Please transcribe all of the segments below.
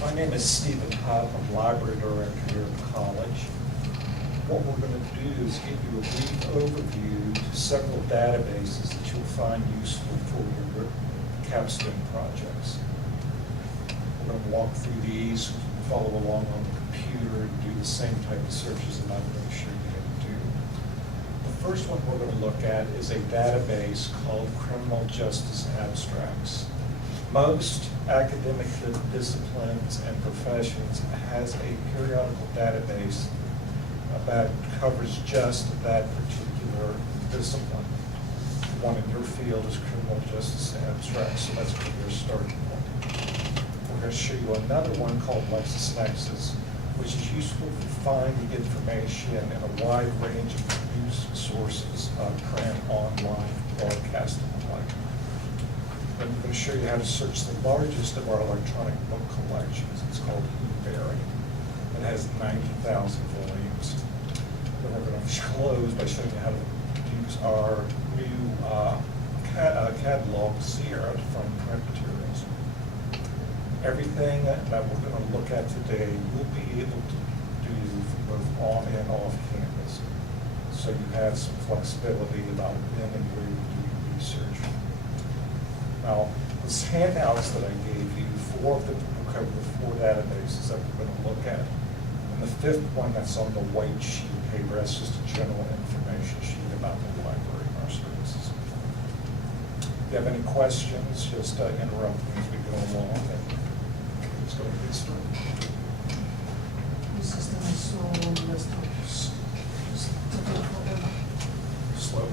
My name is Stephen Hupp. I'm Library Director here at the college. What we're going to do is give you a brief overview to several databases that you'll find useful for your Capstone projects. We're going to walk through these, follow along on the computer, and do the same type of searches that I'm going to show you how to do. The first one we're going to look at is a database called Criminal Justice Abstracts. Most academic disciplines and professions has a periodical database that covers just that particular discipline. The one in your field is criminal justice abstracts, so that's going to be our starting point. We're going to show you another one called LexisNexis, which is useful for finding information in a wide range of news sources, print, online, broadcast, and the like. I'm going to show you how to search the largest of our electronic book collections. It's called Hupp. It has 90,000 volumes. Then we're going to close by showing you how to use our new catalog Zero from print materials. Everything that we're going to look at today, you'll be able to do from both on and off campus. So you have some flexibility about when and where you do your research. Now, these handouts that I gave you, 4 of them will cover the 4 databases that we're going to look at. And the 5th one that's on the white sheet of paper, that's just a general information sheet about the library and our services. If you have any questions, just interrupt me as we go along. And let's go and get started. The system is so messed up. Slow.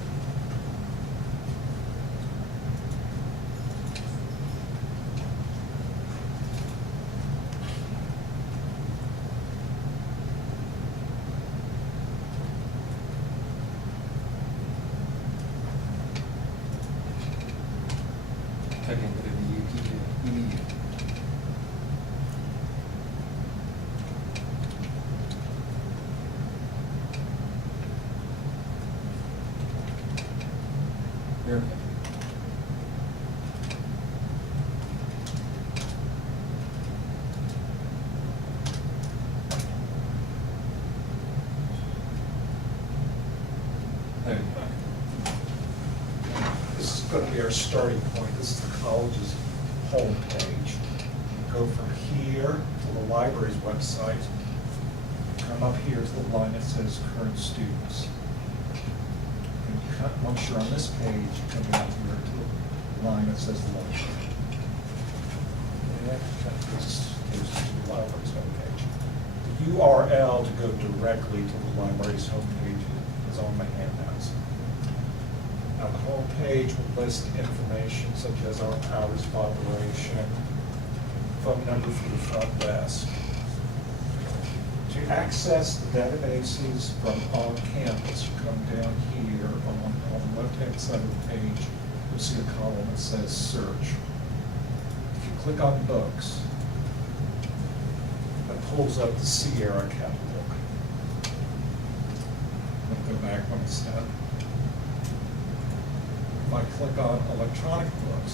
This is going to be our starting point. This is the college's homepage. Go from here to the library's website. Come up here to the line that says current students. And once you're on this page, you come down here to the line that says library. And that takes to the library's homepage. The URL to go directly to the library's homepage is on my handouts. Now the home page will list information such as our hours of operation, phone number for the front desk. To access the databases from on campus, you come down here on the left-hand side of the page, you'll see a column that says search. If you click on books, that pulls up the Sierra catalog. I'll go back one step. If I click on electronic books,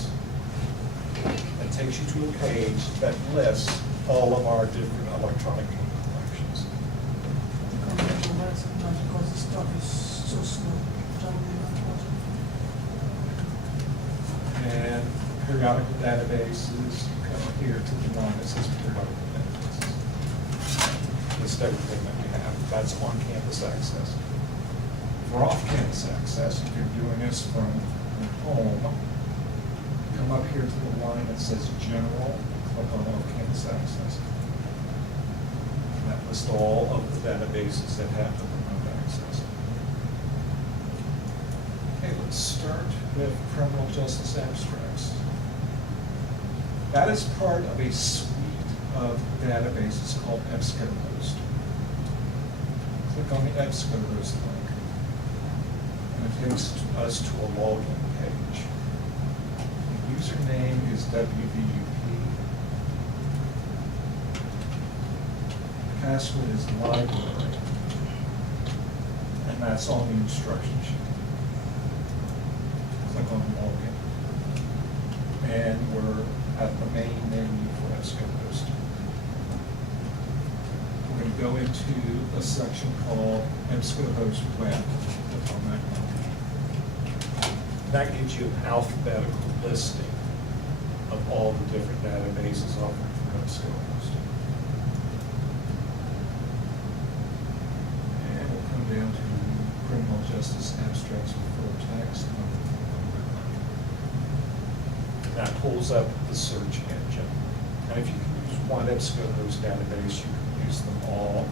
it takes you to a page that lists all of our different electronic book collections. Because the stuff is so slow. And periodical databases, come here to the line that says periodical databases. List everything that we have. That's on-campus access. For off-campus access, if you're doing this from home, come up here to the line that says general, click on off-campus access. And that lists all of the databases that have the remote access. Okay, let's start with criminal justice abstracts. That is part of a suite of databases called EBSCOhost. Click on the EBSCOhost link, and it takes us to a login page. The username is WVUP. The password is library, and that's on the instruction sheet. Click on login, and we're at the main menu for EBSCOhost. go into a section called EBSCOhost Web. Click on that one. That gives you an alphabetical listing of all the different databases offered from EBSCOhost. And we'll come down to criminal justice abstracts with full text. That pulls up the search engine. And if you can use one EBSCOhost database, you can use them all.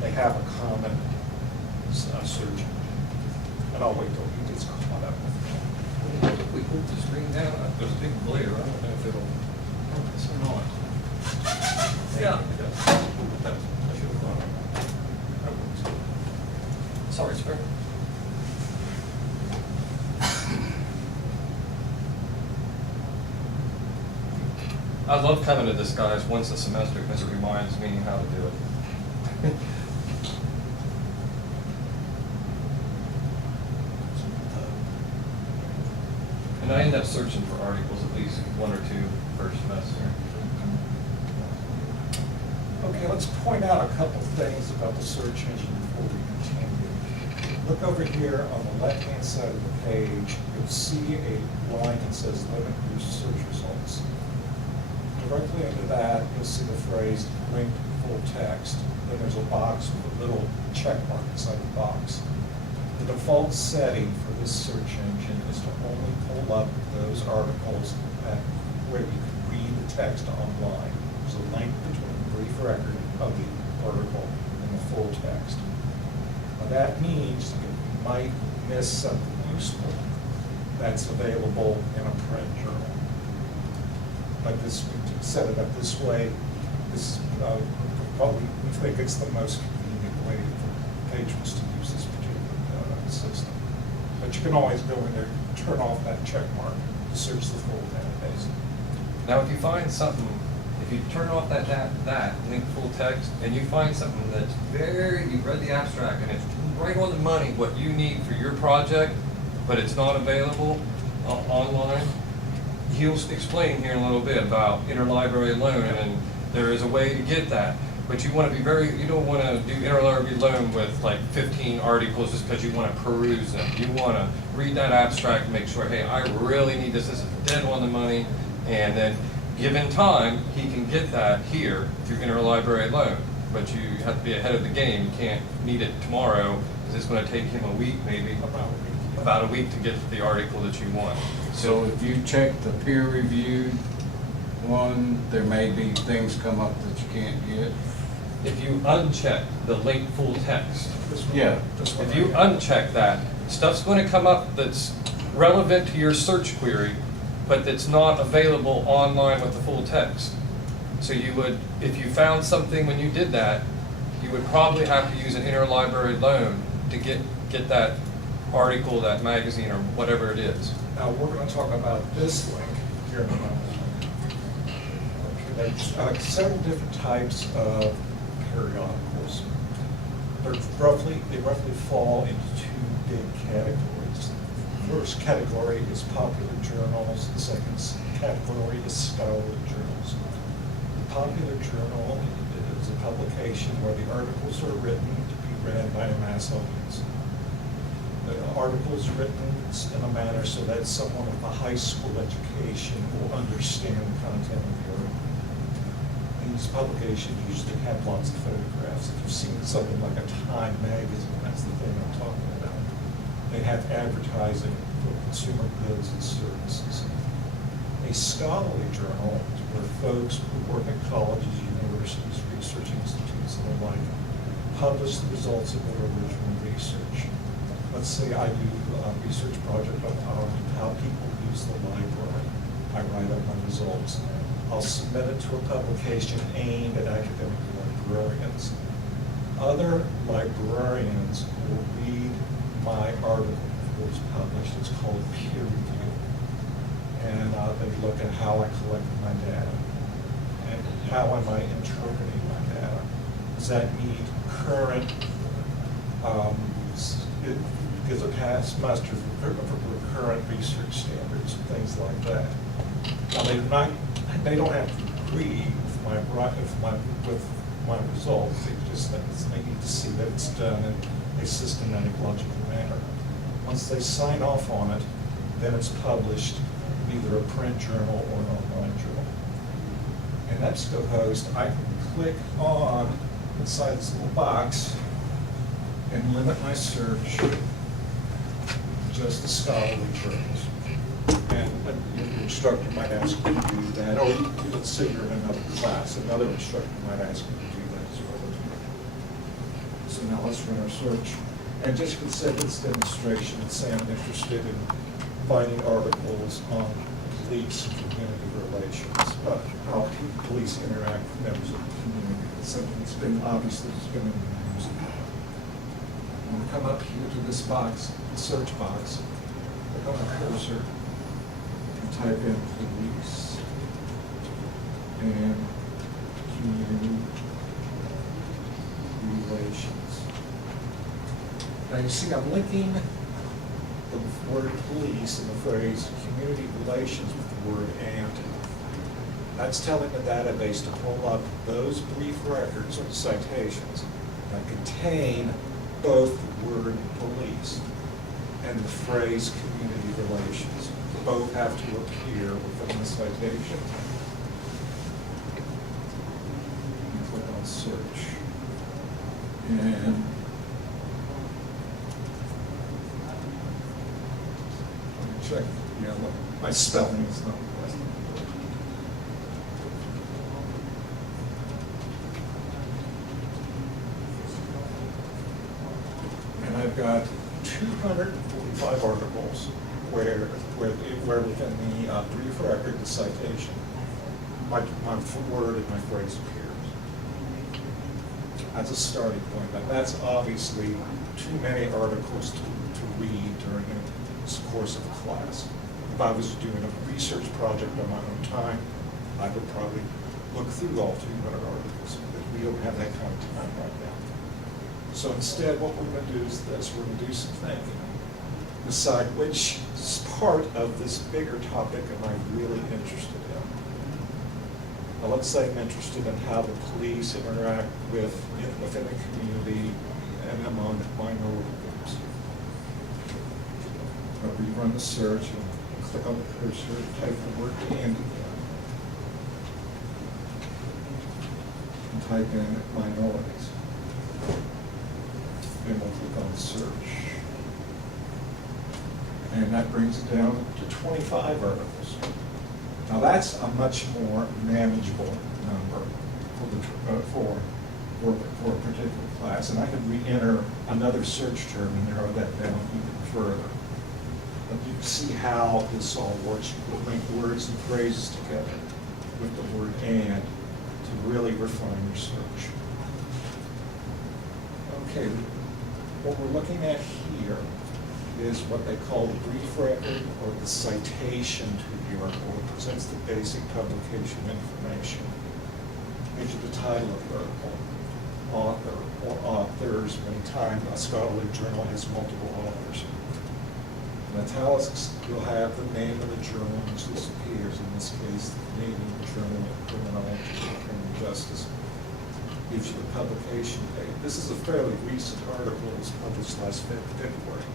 They have a common search engine. And I'll wait till he gets caught up with it. We put the screen down, there's a big glare, I don't know if it'll focus or not. Yeah, it does. I should have thought of that. Sorry, sir. I love coming to this, guys, once a semester because it reminds me how to do it. And I end up searching for articles at least one or two per semester. Okay, let's point out a couple things about the search engine before we continue. Look over here on the left-hand side of the page, you'll see a line that says limit your search results. Directly under that, you'll see the phrase linked full text. Then there's a box with a little check mark inside the box. The default setting for this search engine is to only pull up those articles where you can read the text online. There's a link between the brief record of the article and the full text. Now that means that you might miss something useful that's available in a print journal. Like this, we set it up this way. This probably we think it's the most convenient way for patrons to use this particular system. But you can always go in there, turn off that check mark to search the full database. Now, if you find something, if you turn off that link full text, and you find something that's you've read the abstract and it's right on the money what you need for your project, but it's not available online, he'll explain here in a little bit about interlibrary loan, and there is a way to get that. But you want to be you don't want to do interlibrary loan with like 15 articles just because you want to peruse them. You want to read that abstract and make sure, hey, I really need this. This is dead on the money. And then, given time, he can get that here through interlibrary loan. But you have to be ahead of the game. You can't need it tomorrow because it's going to take him a week, maybe about a week to get the article that you want. So if you check the peer-reviewed one, there may be things come up that you can't get? If you uncheck the link full text, Yeah. if you uncheck that, stuff's going to come up that's relevant to your search query, but that's not available online with the full text. So you would, if you found something when you did that, you would probably have to use an interlibrary loan to get that article, that magazine, or whatever it is. Now, we're going to talk about this link here in a moment. Okay, there's several different types of periodicals. They roughly fall into two big categories. The first category is popular journals. The second category is scholarly journals. The popular journal is a publication where the articles are written to be read by a mass audience. The article is written in a manner so that someone with a high school education will understand the content of the article. These publications usually have lots of photographs. If you've seen something like a Time magazine, that's the thing I'm talking about. They have advertising for consumer goods and services. A scholarly journal is where folks who work at colleges, universities, research institutes, and the like publish the results of their original research. Let's say I do a research project on how people use the library. I write up my results. I'll submit it to a publication aimed at academic librarians. Other librarians will read my article before it's published. It's called peer review. And they look at how I collected my data and how am I interpreting my data. Does that meet current, because it has muster for current research standards and things like that. Now they don't have to agree with my results. They need to see that it's done in a systematic, logical manner. Once they sign off on it, then it's published in either a print journal or an online journal. And EBSCOhost, I can click on inside this little box and limit my search just to scholarly journals. And your instructor might ask you to do that, or let's say you're in another class, another instructor might ask you to do that as well. So now let's run our search. And just for the sake of this demonstration, let's say I'm interested in finding articles on police and community relations, how police interact with members of the community. It's something that's been, obviously, it's been in the news. I'm going to come up here to this box, the search box, click on the cursor, and type in police and community relations. Now you see I'm linking the word police and the phrase community relations with the word and. That's telling the database to pull up those brief records or citations that contain both the word police and the phrase community relations. Both have to appear within the citation. You click on search. And let me check. Yeah, look, my spelling is not the best. And I've got 245 articles where within the brief record, the citation, my word and my phrase appears. That's a starting point. But that's obviously too many articles to read during the course of a class. If I was doing a research project on my own time, I would probably look through all 200 articles, but we don't have that kind of time right now. So instead, what we're going to do is this. We're going to do some thinking. Decide which part of this bigger topic am I really interested in. Now, let's say I'm interested in how the police interact within the community and among minority groups. I'll rerun the search and click on the cursor and type the word "and" and type in minorities. And we'll click on search. And that brings it down to 25 articles. Now that's a much more manageable number for a particular class. And I can re-enter another search term and narrow that down even further. But you can see how this all works. You will link words and phrases together with the word "and" to really refine your search. Okay, what we're looking at here is what they call the brief record or the citation to the article. It presents the basic publication information. Gives you the title of the article, author or authors. Many times a scholarly journal has multiple authors. In italics, you'll have the name of the journal in which this appears. In this case, the Canadian Journal of Criminology and Criminal Justice. Gives you the publication date. This is a fairly recent article. It was published last February.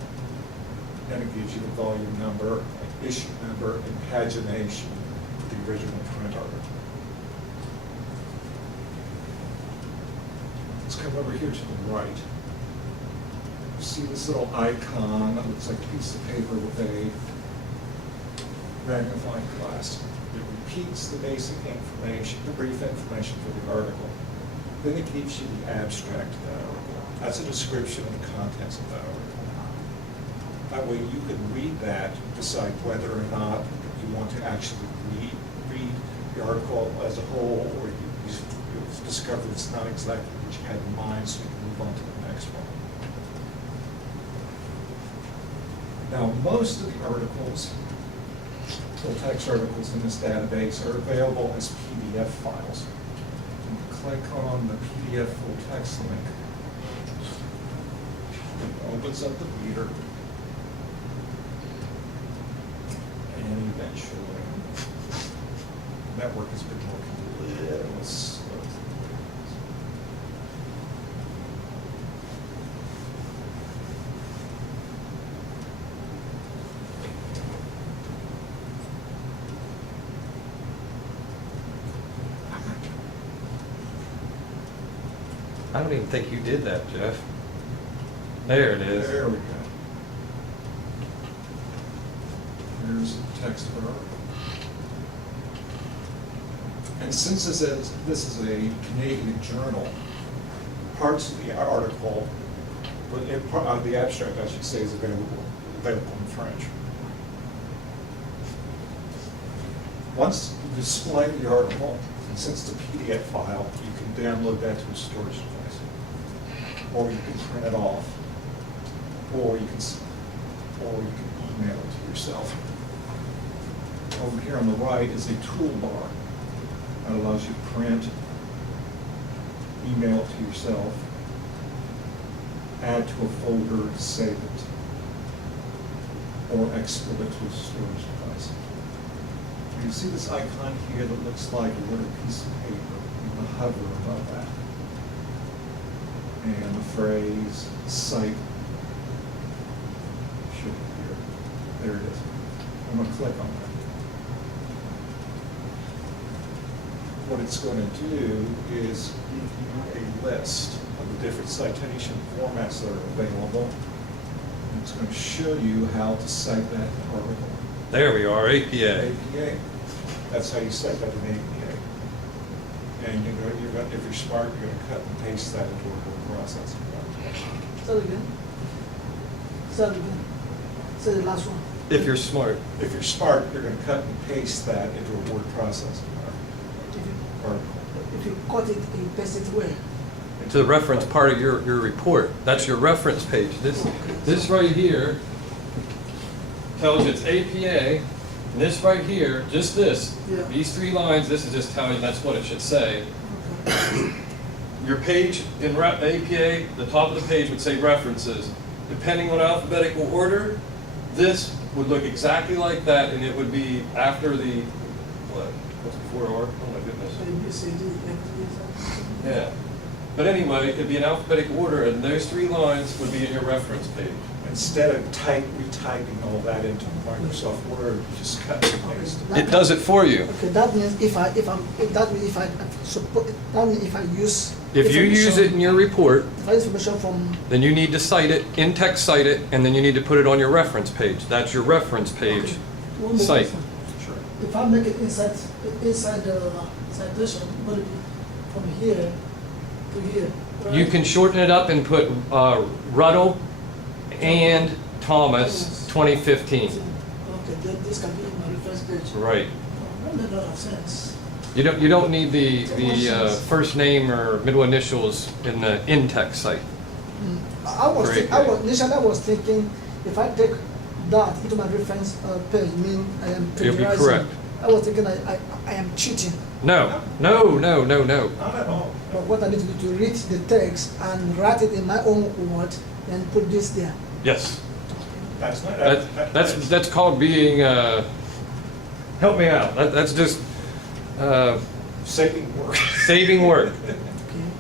And it gives you the volume number, issue number, and pagination for the original print article. Let's come over here to the right. You see this little icon that looks like a piece of paper with a magnifying glass. It repeats the basic information, the brief information for the article. Then it gives you the abstract of that article. That's a description of the contents of that article. That way you can read that, decide whether or not you want to actually read the article as a whole, or you've discovered it's not exactly what you had in mind, so you can move on to the next one. Now, most of the articles, full text articles in this database, are available as PDF files. You click on the PDF full text link. It opens up the reader. And eventually, network has been working a little slow. I don't even think you did that, Jeff. There it is. There we go. Here's the text of our article. And since this is a Canadian journal, parts of the article, the abstract, I should say, is available in French. Once you display the article, and since it's a PDF file, you can download that to a storage device. Or you can print it off, or you can email it to yourself. Over here on the right is a toolbar that allows you to print, email it to yourself, add to a folder, save it, or export it to a storage device. You see this icon here that looks like a little piece of paper. You can hover above that. And the phrase site should appear. There it is. I'm going to click on that. What it's going to do is give you a list of the different citation formats that are available. And it's going to show you how to cite that article. There we are, APA. APA. That's how you cite that in APA. And if you're smart, you're going to cut and paste that into a word processing. Say it again. Say it again. Say the last one. If you're smart. If you're smart, you're going to cut and paste that into a word processing article. If you cut it, you paste it where? To the reference part of your report. That's your reference page. This right here tells you it's APA, and this right here, just this, Yeah. these 3 lines, this is just telling you that's what it should say. Okay. Your page in APA, the top of the page would say references. Depending on alphabetical order, this would look exactly like that, and it would be after the, what's before R? Oh my goodness. A, B, C, D, F, G, Yeah. But anyway, it'd be in alphabetical order, and those 3 lines would be in your reference page. Instead of retyping all that into Microsoft Word, you just cut and paste. It does it for you. Okay, that means that means if I use. If you use it in your report, If I use information from. then you need to cite it, in-text cite it, and then you need to put it on your reference page. That's your reference page. Okay. One more Cite. question. Sure. If I make it inside the citation, what it be from here to here? You right? can shorten it up and put Ruddle and Thomas 2015. Okay, then this can be in my reference page. Right. That made a lot of sense. You don't need the first name or middle initials in the in-text site. Great. Initially I was thinking, if I take that into my reference page, mean I am You'll be plagiarizing. correct. I was thinking I am cheating. No. Not at all. But what I need to do to read the text and write it in my own word and put this there. Yes. That's not. That's called being. Help me out. That's just saving work. saving work. Okay.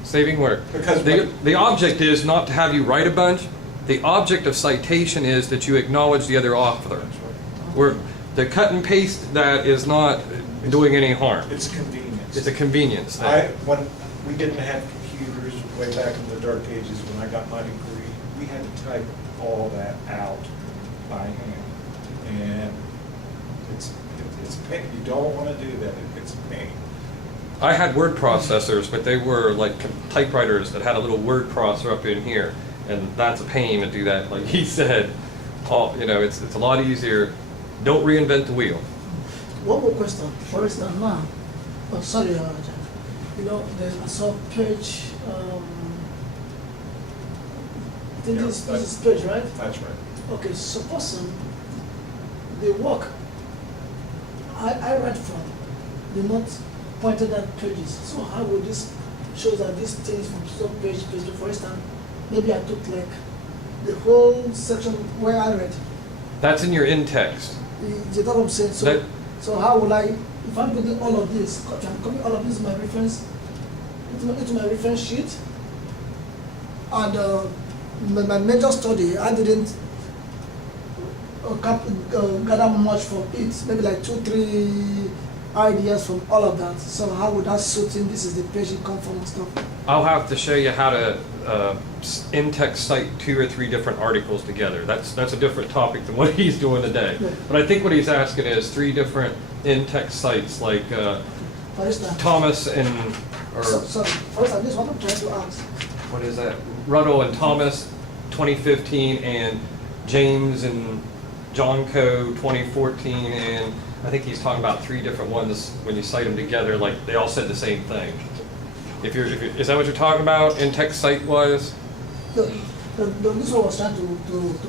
Saving work. Because The object is not to have you write a bunch. The object of citation is that you acknowledge the other author. That's right. Where the cut and paste that is not doing any harm. It's convenience. It's a convenience thing. When we didn't have computers way back in the dark ages when I got my degree, we had to type all that out by hand. And it's pain. You don't want to do that. It's a pain. I had word processors, but they were like typewriters that had a little word processor up in here, and that's a pain to do that. Like he said, it's a lot easier. Don't reinvent the wheel. One more question. For instance, now, sorry, John. I saw page. I think Yeah, this is page, right? That's right. Okay, supposing the work I write from, they're not pointed at pages. So how would this show that this thing is from some page to page? For instance, maybe I took like the whole section where I read. That's in your in-text. You know what I'm saying? That- So how will I, if I'm putting all of this, if I'm copying all of this in my reference, into my reference sheet, and my major study, I didn't gather much from it, maybe like 2-3 ideas from all of that. So how would that suit in? This is the page it come from and stuff. I'll have to show you how to in-text cite 2 or 3 different articles together. That's a different topic than what he's doing today. Yeah. But I think what he's asking is 3 different in-text sites like For instance, Thomas and, or sorry, for instance, this is what I'm trying to ask. what is that? Ruddle and Thomas 2015 and James and John Co. 2014, and I think he's talking about 3 different ones when you cite them together, like they all said the same thing. If you're, is that what you're talking about in text site wise? This is what I was trying to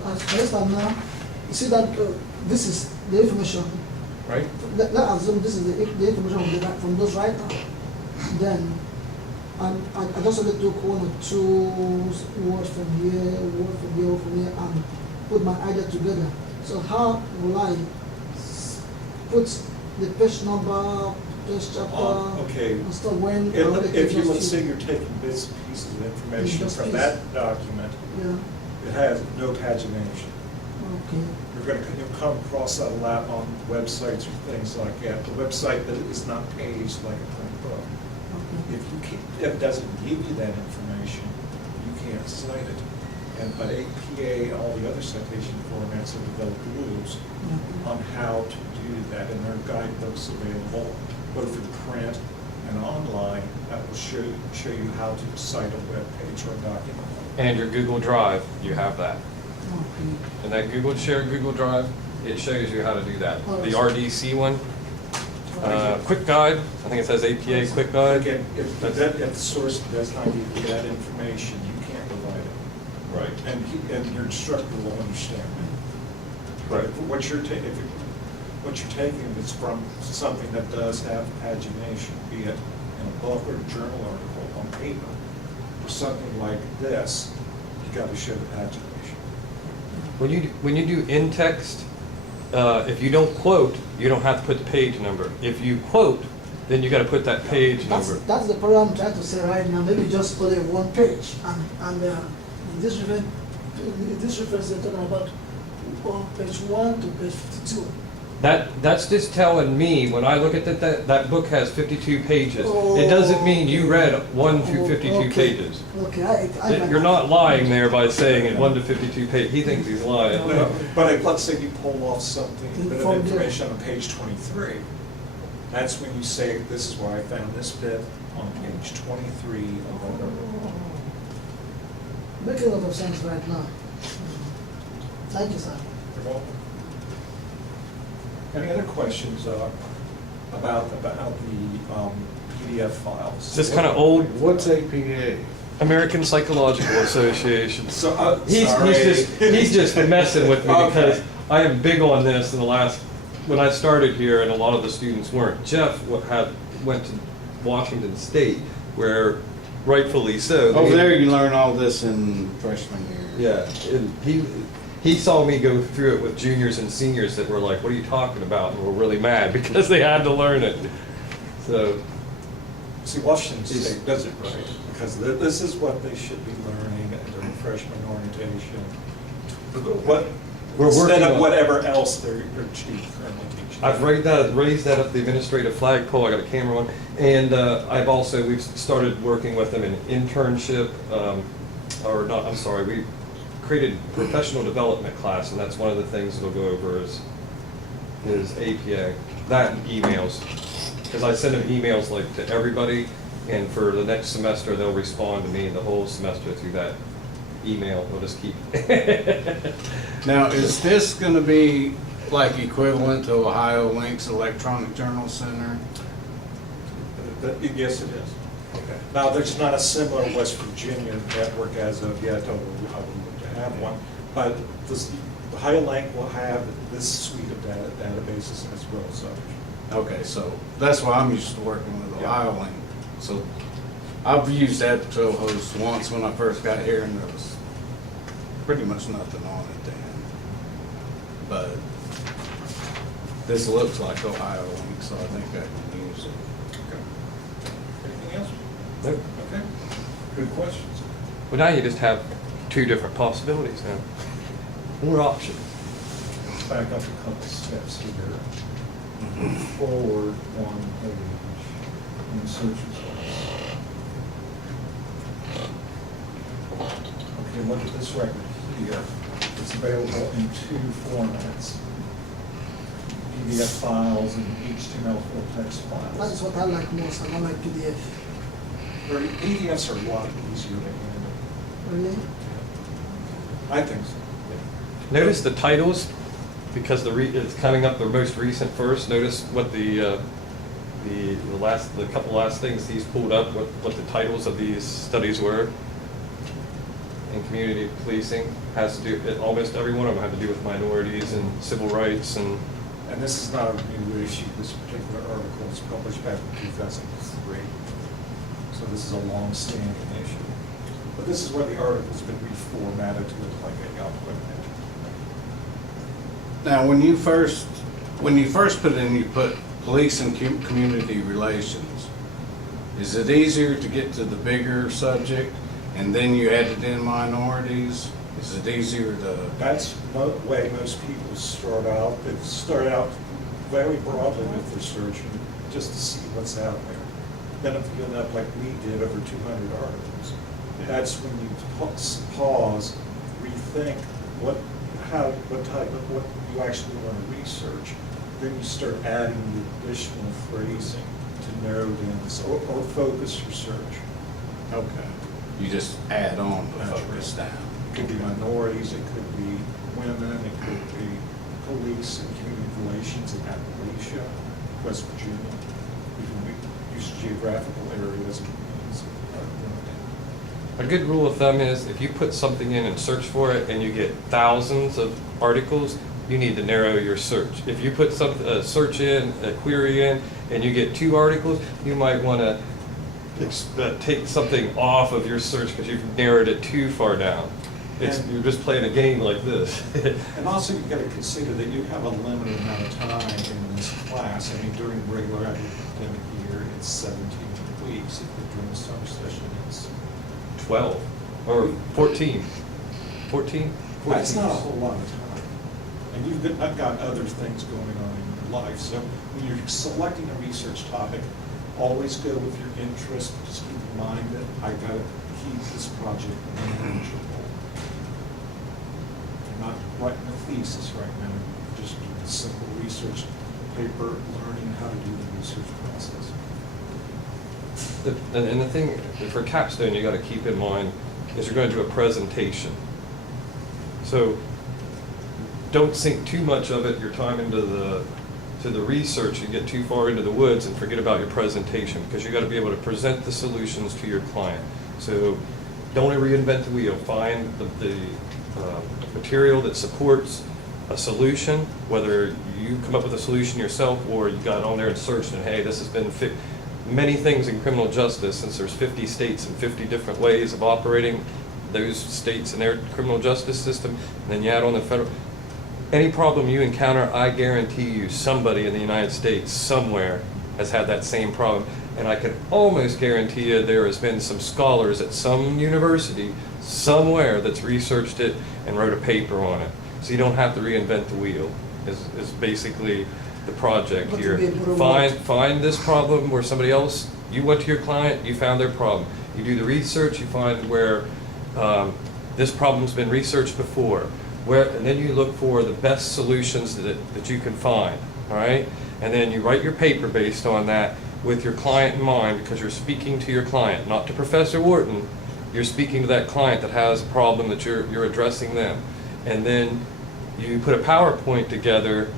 ask. For instance, now, you see that this is the information. Right? Let's assume this is the information from those writers. Then, I just only took 1 or 2 words from here, and put my idea together. So how will I put the page number, page chapter, Okay. and stuff when? If you, let's say you're taking bits and pieces of information Just from piece. that document, Yeah, it has no pagination. okay. You'll come across that a lot on websites or things like that. The website that is not paged like a print book. Okay. If it doesn't give you that information, you can't cite it. But APA and all the other citation formats have developed rules Yeah. on how to do that, and there are guidebooks available, both in print and online, that will show you how to cite a web page or a document. And your Google Drive, you have that. Okay. And that shared Google Drive, it shows you how to do that. The RDC one, quick guide, I think it says APA quick guide. Again, if the source does not give you that information, you can't provide it. Right. And your instructor will understand that. But Right. if what you're taking is from something that does have pagination, be it in a book or a journal article on paper, or something like this, you got to show the pagination. When you do in-text, if you don't quote, you don't have to put the page number. If you quote, then you got to put that page number. That's the problem I'm trying to say right now. Maybe just put it 1 page, and in this reference they're talking about page 1 to page 52. That's just telling me, when I look at that book has 52 pages. It doesn't mean you read 1 through 52 Okay. pages. Okay, I You're not lying there by saying it 1 to 52 pages. He thinks he's lying. But let's say you pull off something, a bit From of there. information on page 23. That's when you say, this is where I found this bit on page 23 of the. Making a lot of sense right now. Thank you, sir. You're welcome. Any other questions about the PDF files? It's just kind of old What's APA? American Psychological Association. So, He's just messing with me Okay. because I am big on this in the last, when I started here and a lot of the students weren't. Jeff went to Washington State where rightfully so. Over there, you learn all this in freshman year. Yeah, and he saw me go through it with juniors and seniors that were like, what are you talking about? And were really mad because they had to learn it. So, See, Washington State does it right, because this is what they should be learning during freshman orientation. We're Instead working of on- whatever else they're currently teaching. I've raised that up the administrative flagpole. I got a camera on, and we've started working with them in internship, or not. I'm sorry, we created professional development class, and that's one of the things that'll go over is APA, that and emails, because I send them emails like to everybody, and for the next semester they'll respond to me the whole semester through that email. We'll just keep. Now, is this gonna be like equivalent to Ohio Link's Electronic Journal Center? Yes, it is. Okay. Now, there's not a similar West Virginia network as of yet, although we hope to have one, but Ohio Link will have this suite of databases as well as others. Okay, so that's why I'm used to working with Yeah. Ohio Link. So I've used that to host once when I first got here, and there was pretty much nothing on it then. But this looks like Ohio Link, so I think I can use it. Okay. Anything else? Nope. Okay. Good questions. Well, now you just have 2 different possibilities now. More options. Back up a couple steps here. forward one page in the search results. Okay, look at this record here. It's available in two formats: PDF files and HTML full text That is files. what I like most. I don't like PDF. PDFs are a lot easier to handle. Really? I think so. Notice the titles, because it's coming up the most recent first. Notice what the couple last things he's pulled up, what the titles of these studies were. In community policing has to do, almost every one of them have to do with minorities and civil rights and. And this is not a new issue. This particular article was published back in 2003. So this is a long-standing issue. But this is where the article's been reformatted to look like a output page. Now, when you first put it in, you put police and community relations. Is it easier to get to the bigger subject and then you added in minorities? Is it easier to? That's the way most people start out. They start out very broadly with their searching, just to see what's out there. Then if you end up like we did, over 200 articles, that's when you pause, rethink what you actually want to research. Then you start adding the additional phrasing to narrow down or focus your search. Okay. You just add on to That's focus right. down. It could be minorities, it could be women, it could be police and community relations in Appalachia, West Virginia. We can use geographical areas. A good rule of thumb is if you put something in and search for it and you get thousands of articles, you need to narrow your search. If you put a query in, and you get 2 articles, you might want to take something off of your search because you've narrowed it too far down. You're just playing a game like this. And also you've got to consider that you have a limited amount of time in this class. I mean, during regular academic year, it's 17 weeks. If you're doing a summer session, it's 12 or 14. 14? That's not a whole lot of time. And I've got other things going on in your life. So when you're selecting a research topic, always go with your interest. Just keep in mind that I got to keep this project manageable. I'm not writing a thesis right now, just a simple research paper, learning how to do the research process. And the thing for Capstone you got to keep in mind is you're going to do a presentation. So don't sink too much of your time into the research and get too far into the woods and forget about your presentation, because you got to be able to present the solutions to your client. So don't reinvent the wheel. Find the material that supports a solution, whether you come up with a solution yourself or you got on there and searched and hey, this has been many things in criminal justice, since there's 50 states and 50 different ways of operating those states and their criminal justice system, and then you add on the federal. Any problem you encounter, I guarantee you somebody in the United States somewhere has had that same problem. And I can almost guarantee you there has been some scholars at some university somewhere that's researched it and wrote a paper on it. So you don't have to reinvent the wheel, is basically the project But to here. be able to Find this problem where somebody else, you went to your client, you found their problem. You do the research, you find where this problem's been researched before. And then you look for the best solutions that you can find, all right? And then you write your paper based on that with your client in mind, because you're speaking to your client, not to Professor Wharton. You're speaking to that client that has a problem that you're addressing them. And then you put a PowerPoint together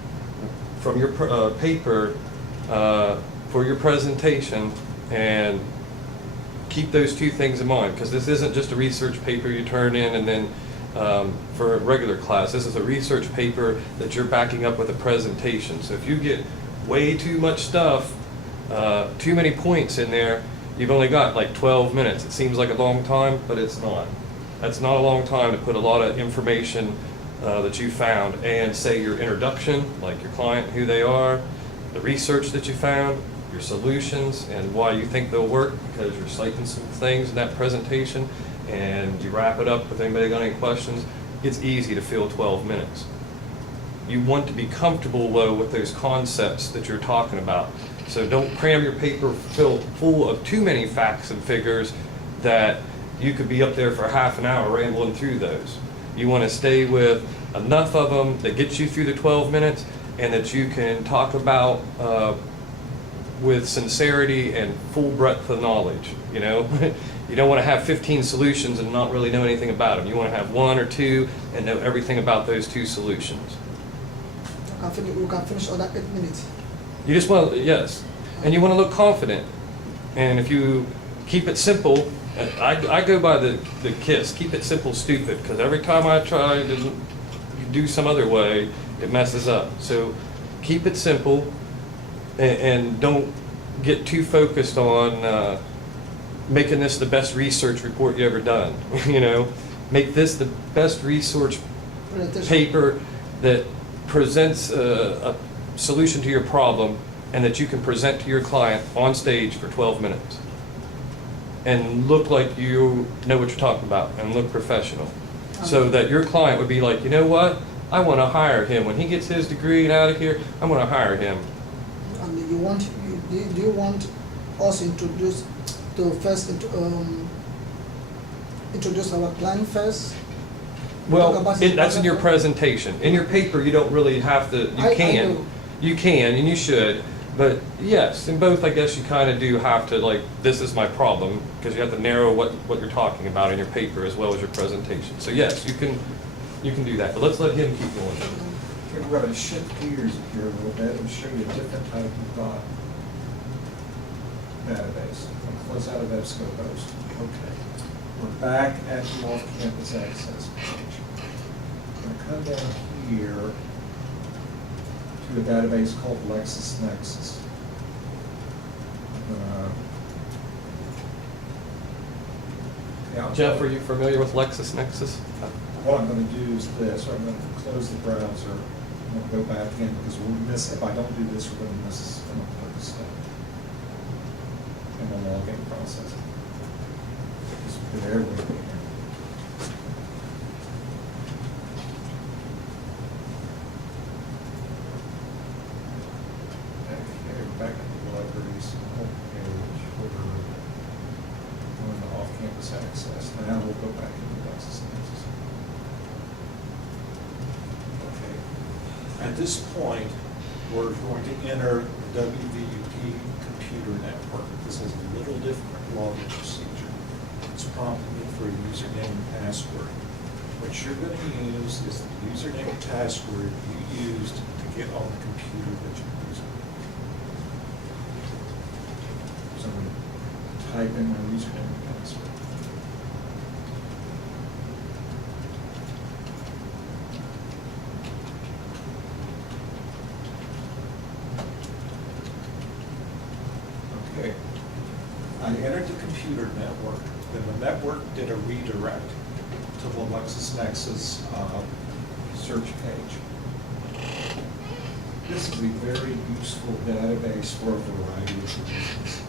from your paper for your presentation, and keep those 2 things in mind, because this isn't just a research paper you turn in and then for a regular class. This is a research paper that you're backing up with a presentation. So if you get way too much stuff, too many points in there, you've only got like 12 minutes. It seems like a long time, but it's not. That's not a long time to put a lot of information that you found, and say your introduction, like your client, who they are, the research that you found, your solutions, and why you think they'll work, because you're citing some things in that presentation, and you wrap it up with anybody got any questions. It's easy to fill 12 minutes. You want to be comfortable with those concepts that you're talking about. So don't cram your paper full of too many facts and figures that you could be up there for half an hour rambling through those. You want to stay with enough of them that gets you through the 12 minutes and that you can talk about with sincerity and full breadth of knowledge, you know? You don't want to have 15 solutions and not really know anything about them. You want to have one or two and know everything about those two solutions. We can finish all that 8 minutes. You just want to, yes, and you want to look confident. And if you keep it simple, I go by the KISS, keep it simple, stupid, because every time I try to do some other way, it messes up. So keep it simple and don't get too focused on making this the best research report you ever done. You know, make this the best research paper that presents a solution to your problem and that you can present to your client on stage for 12 minutes and look like you know what you're talking about and look professional, so that your client would be like, you know what, I want to hire him when he gets his degree and out of here. I want to hire him. And do you want us introduce our plan first? Well, that's in your presentation. In your paper, you don't really have to, you can and you should, but yes, in both, I guess you kind of do have to, like, this is my problem, because you have to narrow what you're talking about in your paper as well as your presentation. So yes, you can do that, but let's let him keep going. Okay, we're going to shift gears here a little bit and show you a different type of database. I'll close out of EBSCO host. Okay. We're back at the off-campus access page. I'm going to come down here to a database called LexisNexis. Jeff, are you familiar with LexisNexis? What I'm going to do is this. I'm going to close the browser. I'm going to go back in because we'll miss, if I don't do this, we're going to miss an important step in the login process. Just bear with me here. Okay, back at the library's homepage, we're going to off-campus access. Now we'll go back into LexisNexis. Okay. At this point, we're going to enter the WVUP computer network. This is a little different login procedure. It's prompting me for a username and password. What you're going to use is the username and password you used to get on the computer that you're using. So I'm going to type in my username and password. Okay. I entered the computer network, then the network did a redirect to the LexisNexis search page. This is a very useful database for a variety of reasons.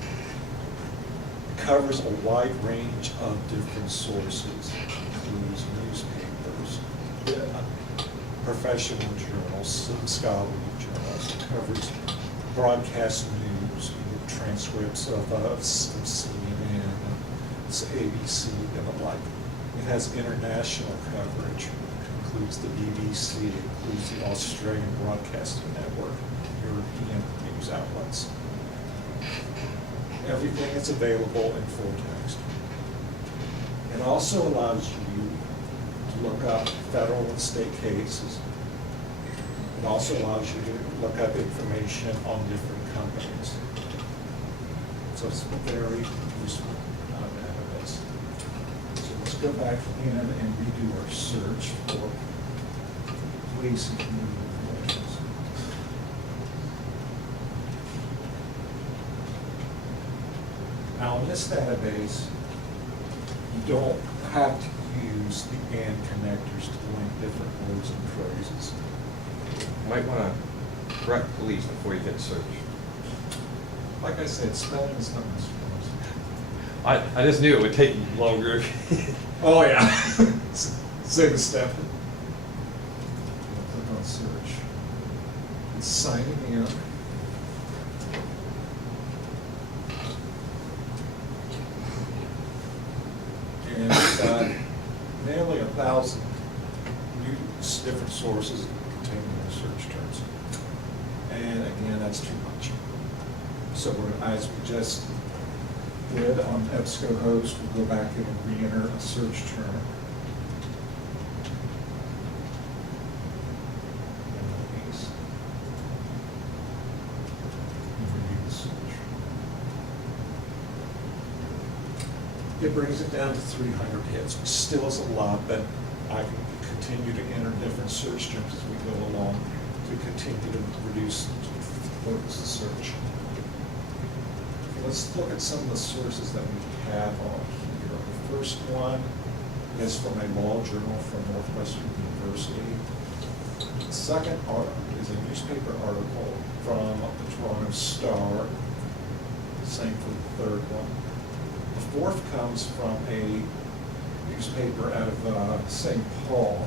It covers a wide range of different sources. It includes newspapers, professional journals, some scholarly journals. It covers broadcast news, transcripts of CNN, ABC, and the like. It has international coverage. It includes the BBC, it includes the Australian Broadcasting Network, European news outlets. Everything is available in full text. It also allows you to look up federal and state cases. It also allows you to look up information on different companies. So it's very useful database. So let's go back in and redo our search for police and community relations. Now in this database, you don't have to use the AND connectors to link different words and phrases. You might want to correct police before you hit search. Like I said, spelling is not my strong. I just knew it would take longer. Oh, yeah. Same step. Click on search. and signing in. And we've got nearly 1,000 different sources containing those search terms. And again, that's too much. So as we just did on EBSCOhost, we'll go back in and re-enter a search term. And release. And release search. It brings it down to 300 hits, which still is a lot, but I can continue to enter different search terms as we go along to continue to reduce focus the search. Let's look at some of the sources that we have on here. The first one is from a law journal from Northwestern University. The second article is a newspaper article from the Toronto Star. Same for the third one. The fourth comes from a newspaper out of St. Paul.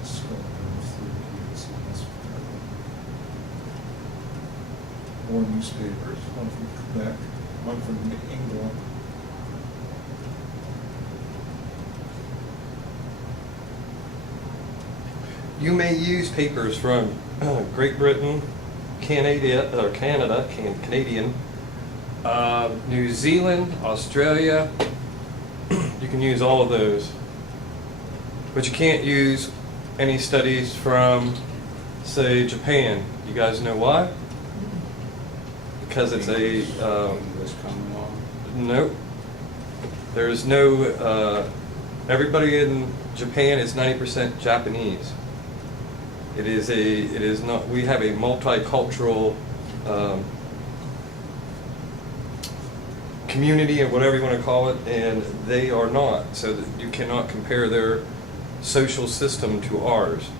Just scroll down through here to see this one. More newspapers, one from Quebec, one from England. You may use papers from Great Britain, Canadian, New Zealand, Australia. You can use all of those. But you can't use any studies from, say, Japan. You guys know why? Because it's a English common law. nope. There's no. Everybody in Japan is 90% Japanese. It is not. We have a multicultural community, or whatever you want to call it, and they are not. So that you cannot compare their social system to ours.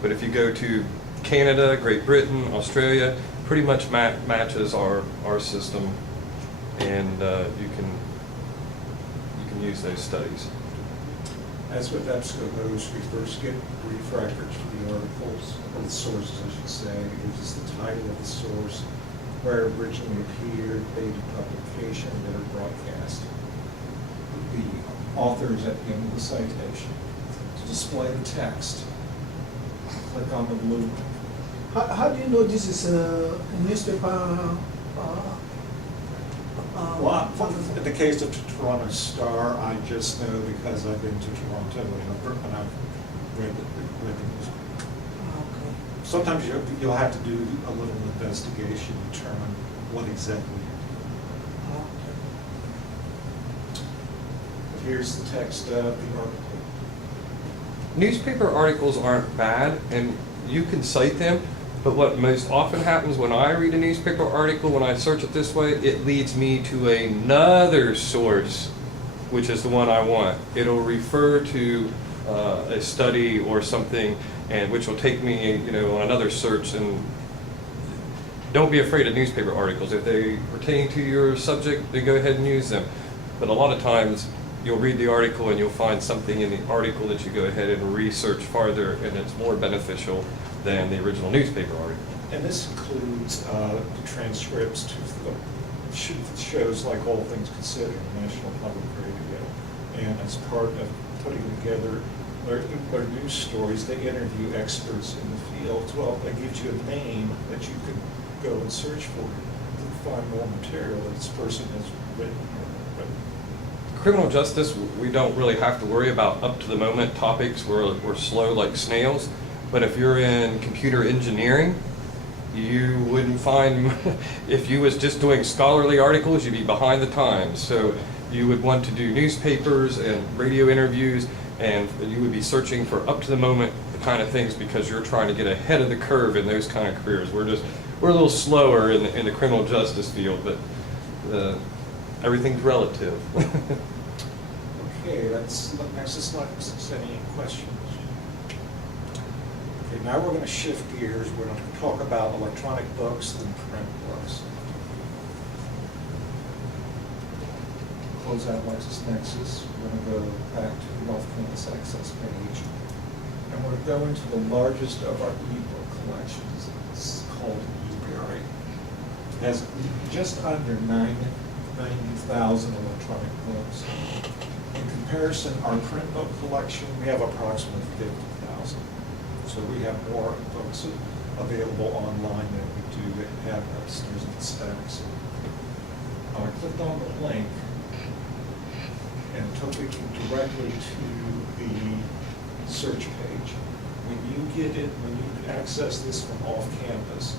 But if you go to Canada, Great Britain, Australia, pretty much matches our system, and you can use those studies. As with EBSCOhost, we first get brief records for the articles, or the sources, I should say. It gives us the title of the source, where it originally appeared, date of publication, and then broadcast. The author is at the end of the citation. To display the text, click on the blue. How do you know this is a newspaper? Well, in the case of the Toronto Star, I just know because I've been to Toronto and I've read the newspaper. Okay. Sometimes you'll have to do a little investigation to determine what exactly. But here's the text of the article. Newspaper articles aren't bad, and you can cite them, but what most often happens when I read a newspaper article, when I search it this way, it leads me to another source, which is the one I want. It'll refer to a study or something, and which will take me, on another search. And don't be afraid of newspaper articles. If they pertain to your subject, then go ahead and use them. But a lot of times, you'll read the article and you'll find something in the article that you go ahead and research farther, and it's more beneficial than the original newspaper article. And this includes the transcripts to the shows like All Things Considered, National Public Radio. And as part of putting together their news stories, they interview experts in the field. Well, that gives you a name that you can go and search for to find more material that this person has written. Criminal justice, we don't really have to worry about up-to-the-moment topics. We're slow like snails. But if you're in computer engineering, you wouldn't find, if you was just doing scholarly articles, you'd be behind the times. So you would want to do newspapers and radio interviews, and you would be searching for up-to-the-moment kind of things because you're trying to get ahead of the curve in those kind of careers. We're a little slower in the criminal justice field, but everything's relative. Okay, let's look next slide. Any questions? Okay, now we're going to shift gears. We're going to talk about electronic books and print books. Close out LexisNexis. We're going to go back to the Off-Campus Access page. And we're going to the largest of our ebook collections. It's called eBury. It has just under 90,000 electronic books. In comparison, our print book collection, we have approximately 50,000. So we have more books available online than we do have upstairs in stacks. I clicked on the link and took it directly to the search page. When you access this from off-campus,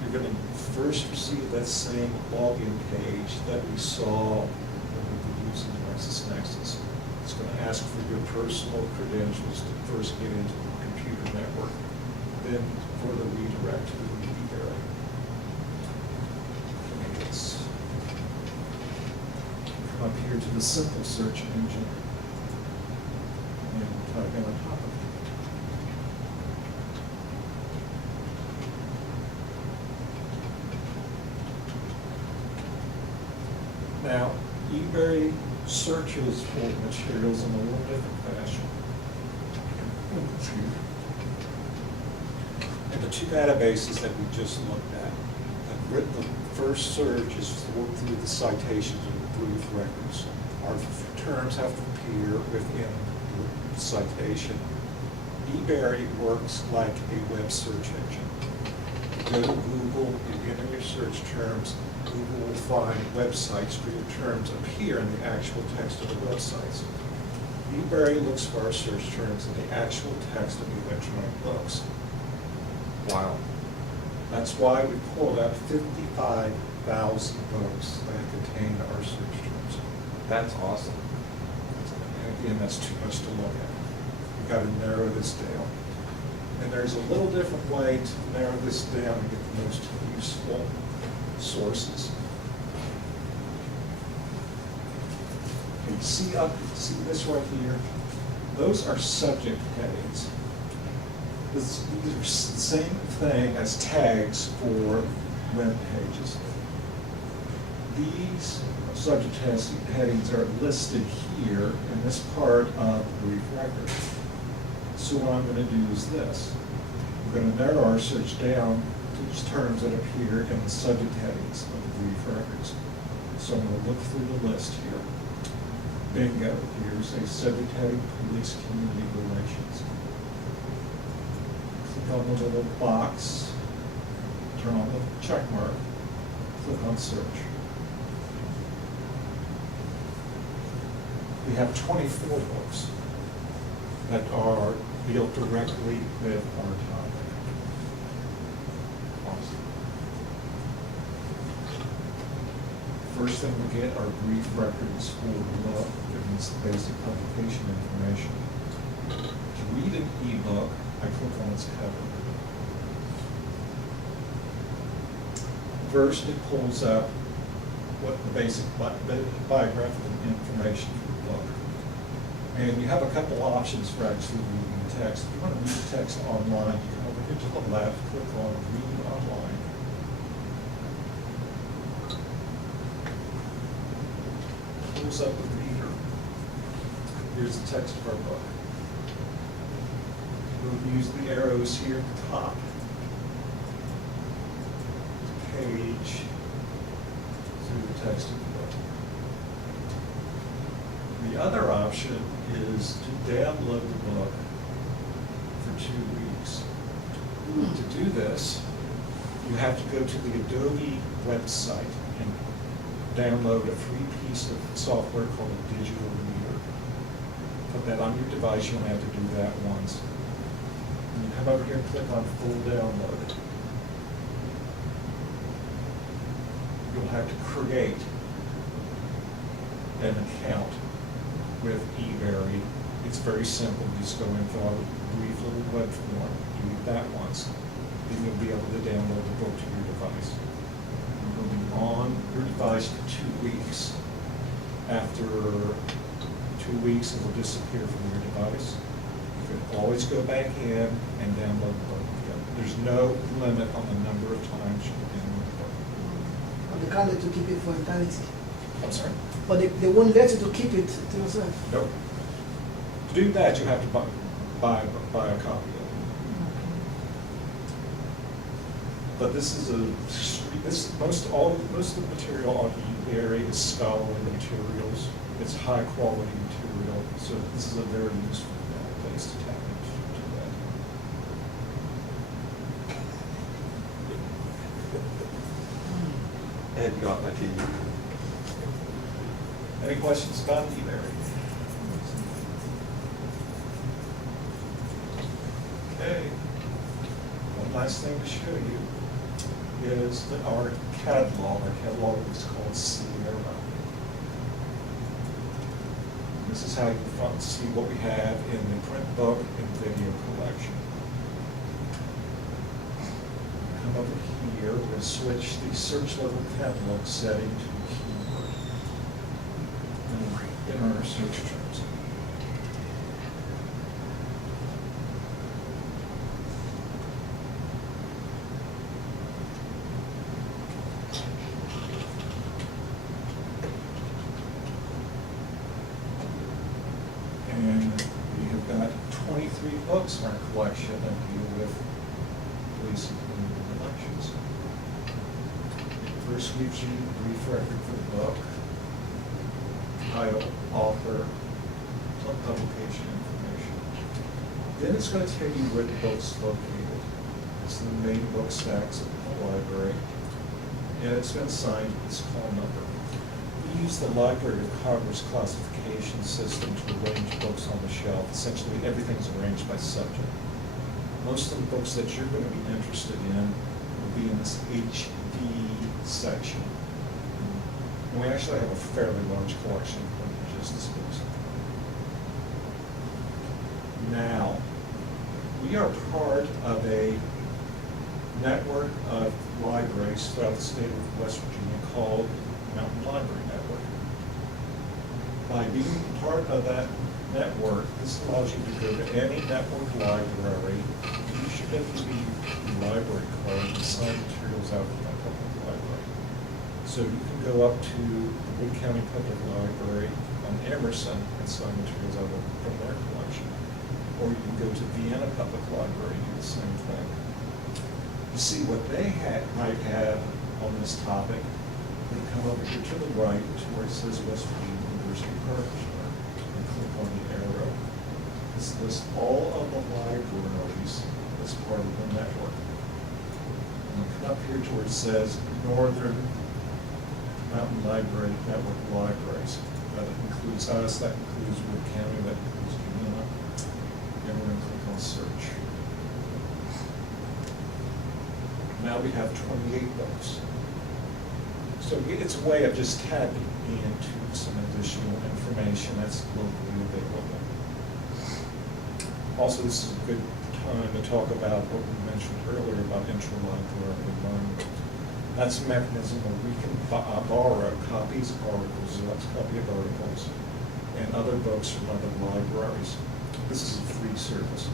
you're going to first receive that same login page that we saw when we were using LexisNexis. It's going to ask for your personal credentials to first get into the computer network, then for the redirect to the eBury. Let's come up here to the simple search engine and type in on top of it. Now, eBury searches for materials in a little different fashion. And the two databases that we just looked at, the first search is through the citations of brief records. Our terms have to appear within the citation. eBury works like a web search engine. You go to Google, you enter your search terms, Google will find websites where your terms appear in the actual text of the websites. eBury looks for our search terms in the actual text of the electronic books. Wow. That's why we pulled out 55,000 books that contain our search terms. That's awesome. And again, that's too much to look at. We've got to narrow this down. And there's a little different way to narrow this down and get the most useful sources. You see this right here? Those are subject headings. These are the same thing as tags for web pages. These subject headings are listed here in this part of the brief record. So what I'm going to do is this. We're going to narrow our search down to terms that appear in the subject headings of the brief records. So I'm going to look through the list here. Bingo, here's a subject heading, police community relations. Click on the little box, turn on the check mark, click on search. We have 24 books that deal directly with our topic. Awesome. First thing we get are brief records for the book. It means the basic publication information. To read an ebook, I click on its cover. First, it pulls up what the basic biographical information for the book. And you have a couple options for actually reading the text. If you want to read the text online, you can over here to the left, click on Read Online. It pulls up the reader. Here's the text of our book. We'll use the arrows here at the top. Page through the text of the book. The other option is to download the book for 2 weeks. To do this, you have to go to the Adobe website and download a free piece of software called a digital reader. Put that on your device, you only have to do that once. And you come over here and click on full download. You'll have to create an account with eBury. It's very simple. You just go in, fill out a brief little web form, do that once, then you'll be able to download the book to your device. It will be on your device for 2 weeks. After 2 weeks, it will disappear from your device. You can always go back in and download the book again. There's no limit on the number of times you can download the book. And they can't let you keep it for eternity. I'm sorry? But they won't let you to keep it to yourself. Nope. To do that, you have to buy a copy of it. But this is most of the material on eBay is scholarly materials. It's high quality material, so this is a very useful place to tap into that. Ed got my TV. Any questions about eBay? Okay. One last thing to show you is that our catalog is called Sierra. This is how you can see what we have in the print book and video collection. Come over here, we're going to switch the search level catalog setting to keyword in our search terms. And we have got 23 books in our collection that deal with police and criminal elections. First gives you a brief record for the book, title, author, some publication information. Then it's going to tell you where the book's located. It's in the main book stacks of the library, and it's been assigned its call number. We use the Library of Congress classification system to arrange books on the shelf. Essentially, everything's arranged by subject. Most of the books that you're going to be interested in will be in this HD section. And we actually have a fairly large collection of just this books. Now, we are part of a network of libraries throughout the state of West Virginia called Mountain Library Network. By being part of that network, this allows you to go to any network library. You should get the library card and sign materials out from that public library. So you can go up to the Wood County Public Library on Emerson and sign materials out from their collection. Or you can go to Vienna Public Library and do the same thing. You see what they might have on this topic. We come over here to the right to where it says West Virginia University Partnership and click on the arrow. This lists all of the libraries as part of the network. And we come up here to where it says Northern Mountain Library Network Libraries. That includes us, that includes Wood County, that includes Vienna. And we're going to click on search. Now we have 28 books. So it's a way of just tapping into some additional information that's locally available. Also, this is a good time to talk about what we mentioned earlier about interlibrary loan. That's a mechanism where we can borrow copies of articles, copy of articles, and other books from other libraries. This is a free service.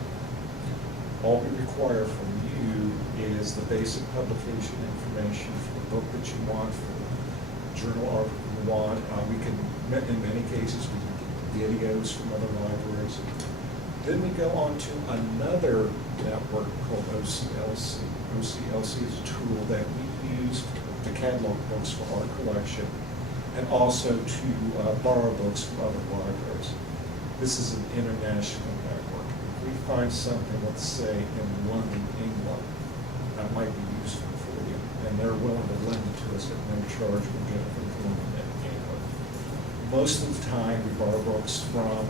All we require from you is the basic publication information for the book that you want, for the journal article you want. We can, in many cases, we can get videos from other libraries. Then we go on to another network called OCLC. OCLC is a tool that we use to catalog books for our collection and also to borrow books from other libraries. This is an international network. If we find something, let's say, in London, England, that might be useful for you, and they're willing to lend it to us at no charge, we'll get it from London and England. Most of the time, we borrow books from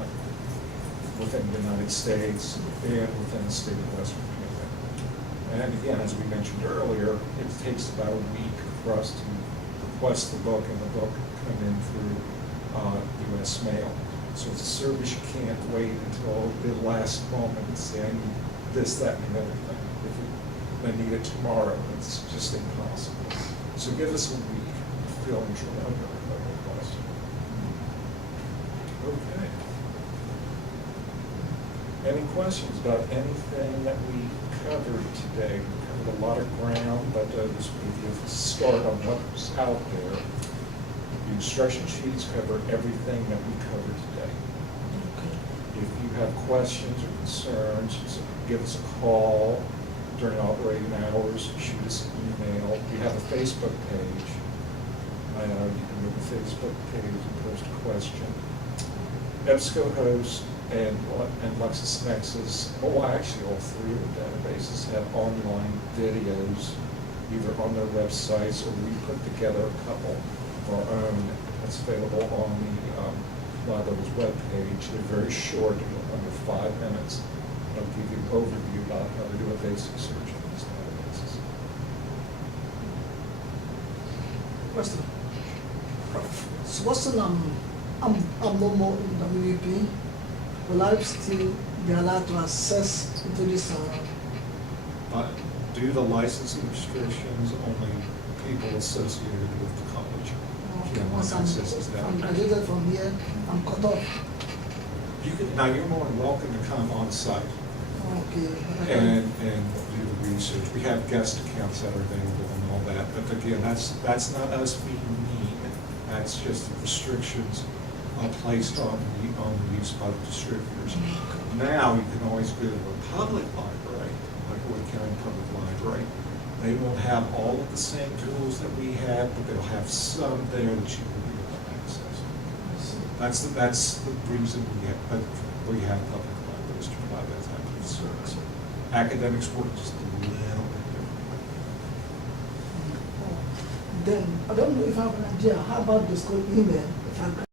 within the United States and within the state of West Virginia. And again, as we mentioned earlier, it takes about a week for us to request the book and the book come in through U.S. mail. So it's a service you can't wait until the last moment and say, I need this, that, and the other thing. If I need it tomorrow, it's just impossible. So give us a week to fill in your request. Okay. Any questions about anything that we covered today? We covered a lot of ground, but just to give you a start on what's out there. The instruction sheets cover everything that we covered today. If you have questions or concerns, just give us a call, during operating hours, shoot us an email. We have a Facebook page. You can go to the Facebook page and post a question. EBSCOhost and LexisNexis, well, actually all three of the databases have online videos, either on their websites or we put together a couple of our own that's available on the library's webpage. They're very short, under 5 minutes. They'll give you an overview about how to do a basic search on these databases. Question. So what's the I'm no more in WVP. Will I still be allowed to access into this? But due to licensing restrictions, only people associated with the college can Once access this I'm data. graduated from here, I'm cut off. Now, you're more than welcome to come on site Okay. and do the research. We have guest accounts that are available and all that, but again, that's not us being mean. That's just the restrictions placed on the use by the distributors. Now, you can always go to a public library, like Wharton County Public Library. They won't have all of the same tools that we have, but they'll have some there that you will be able to access. That's the reason we have public libraries to provide that type of service. Academics work just a little bit differently. Then I don't know if I have an idea. How about the school email? If I